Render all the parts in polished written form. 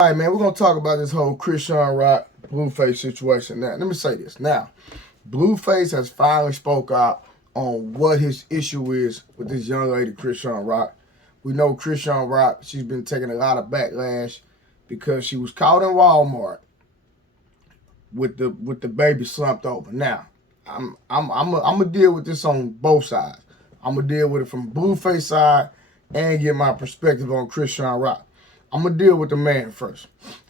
All right, man, we're going to talk about this whole Chriseanrock Blueface situation. Now, let me say this. Now, Blueface has finally spoke out on what his issue is with this young lady, Chriseanrock. We know Chriseanrock, she's been taking a lot of backlash because she was caught in Walmart with the baby slumped over. Now, I'm gonna deal with this on both sides. I'm gonna deal with it from Blueface side and get my perspective on Chriseanrock. I'm gonna deal with the man first,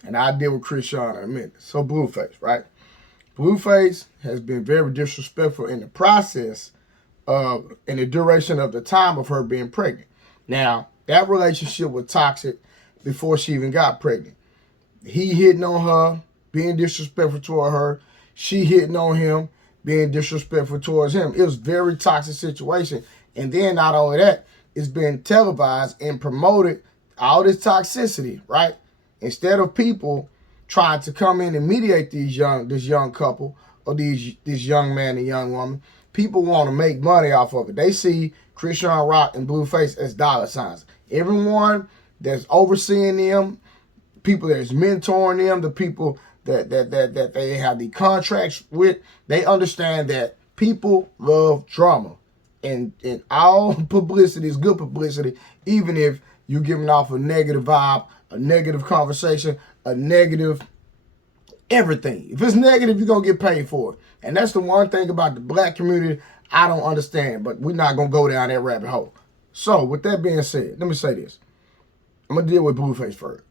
and I'll deal with Chrisean in a minute. So Blueface, right? Blueface has been very disrespectful in the process of, in the duration of the time of her being pregnant. Now, that relationship was toxic before she even got pregnant. He hitting on her, being disrespectful toward her. She hitting on him, being disrespectful towards him. It was a very toxic situation. And then not only that, it's been televised and promoted, all this toxicity, right? Instead of people trying to come in and mediate this young couple or this young man and young woman, people want to make money off of it. They see Chriseanrock and Blueface as dollar signs. Everyone that's overseeing them, people that's mentoring them, the people that they have the contracts with, they understand that people love drama. And all publicity is good publicity, even if you're giving off a negative vibe, a negative conversation, a negative everything. If it's negative, you're going to get paid for it. And that's the one thing about the black community I don't understand, but we're not going to go down that rabbit hole. So, with that being said, let me say this. I'm going to deal with Blueface first.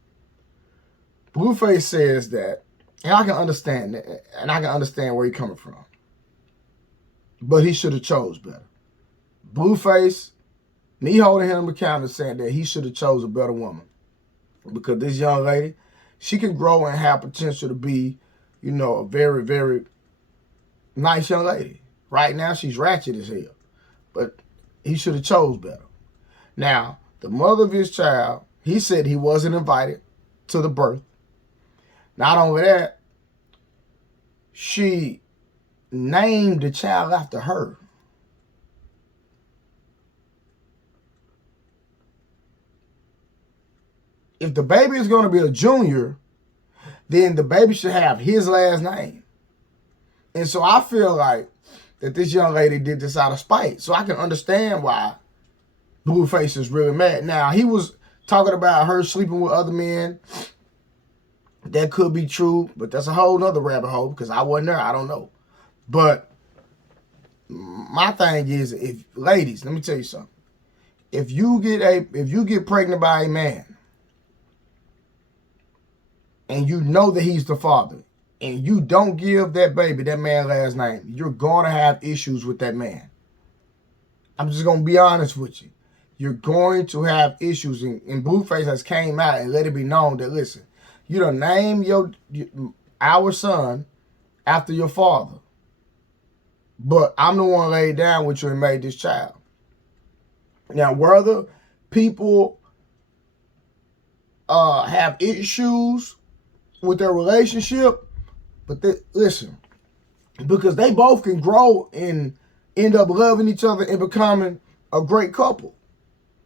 Blueface says that, and I can understand that, and I can understand where he's coming from, but he should have chose better. Blueface, me holding him accountable, saying that he should have chose a better woman, because this young lady, she can grow and have potential to be, you know, a very, very nice young lady. Right now, she's ratchet as hell, but he should have chose better. Now, the mother of his child, he said he wasn't invited to the birth. Not only that, she named the child after her. If the baby is going to be a junior, then the baby should have his last name. And so I feel like that this young lady did this out of spite. So I can understand why Blueface is really mad. Now, he was talking about her sleeping with other men. That could be true, but that's a whole nother rabbit hole because I wasn't there. I don't know. But my thing is, if ladies, let me tell you something. If you get pregnant by a man, and you know that he's the father, and you don't give that baby that man's last name, you're going to have issues with that man. I'm just going to be honest with you. You're going to have issues, and Blueface has came out and let it be known that, listen, you done name our son after your father, but I'm the one laid down with you and made this child. Now, whether people have issues with their relationship, but listen, because they both can grow and end up loving each other and becoming a great couple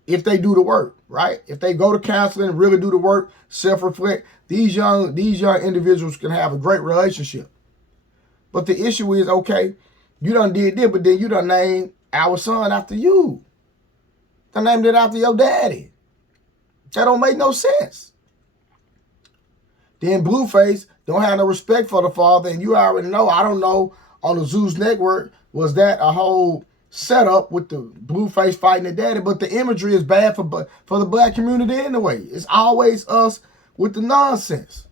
if they do the work, right? If they go to counseling and really do the work, self-reflect, these young individuals can have a great relationship. But the issue is, okay, you done did this, but then you done named our son after you. Done named it after your daddy. That don't make no sense. Then Blueface don't have no respect for the father, and you already know, I don't know, on the Zeus Network, was that a whole setup with the Blueface fighting the daddy? But the imagery is bad for the black community anyway. It's always us with the nonsense.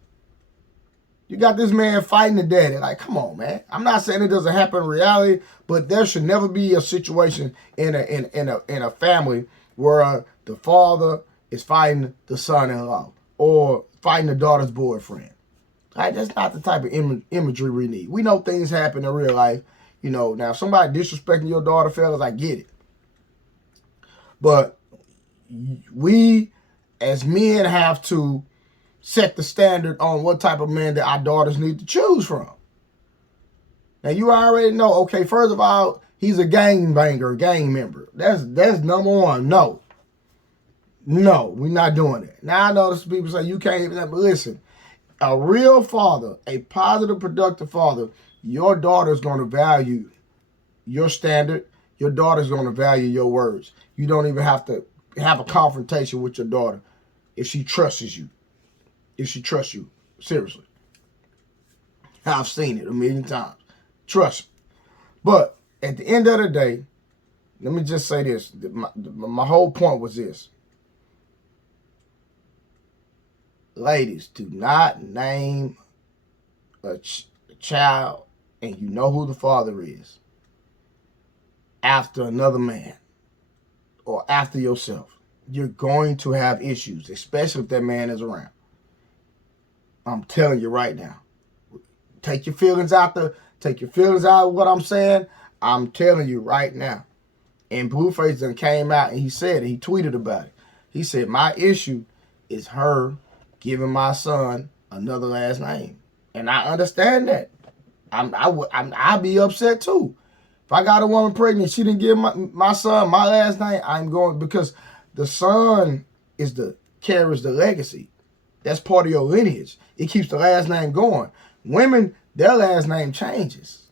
You got this man fighting the daddy. Like, come on, man. I'm not saying it doesn't happen in reality, but there should never be a situation in a family where the father is fighting the son-in-law or fighting the daughter's boyfriend. Right? That's not the type of imagery we need. We know things happen in real life. You know, now if somebody disrespecting your daughter, fellas, I get it. But we as men have to set the standard on what type of man that our daughters need to choose from. Now you already know, okay, first of all, he's a gang banger, gang member. That's number one. No. No, we're not doing it. Now I know some people say you can't even, but listen, a real father, a positive, productive father, your daughter is going to value your standard. Your daughter's going to value your words. You don't even have to have a confrontation with your daughter if she trusts you. If she trusts you, seriously. I've seen it a million times. Trust me. But at the end of the day, let me just say this. My whole point was this. Ladies, do not name a child, and you know who the father is, after another man or after yourself. You're going to have issues, especially if that man is around. I'm telling you right now. Take your feelings out of what I'm saying. I'm telling you right now. And Blueface then came out and he said it. He tweeted about it. He said, my issue is her giving my son another last name. And I understand that. I'd be upset too. If I got a woman pregnant, she didn't give my son my last name, I'm going, because the son carries the legacy. That's part of your lineage. It keeps the last name going. Women, their last name changes.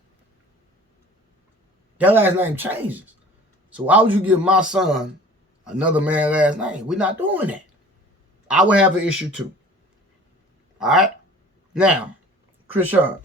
Their last name changes. So why would you give my son another man's last name? We're not doing that. I would have an issue too. All right? Now, Chrisean,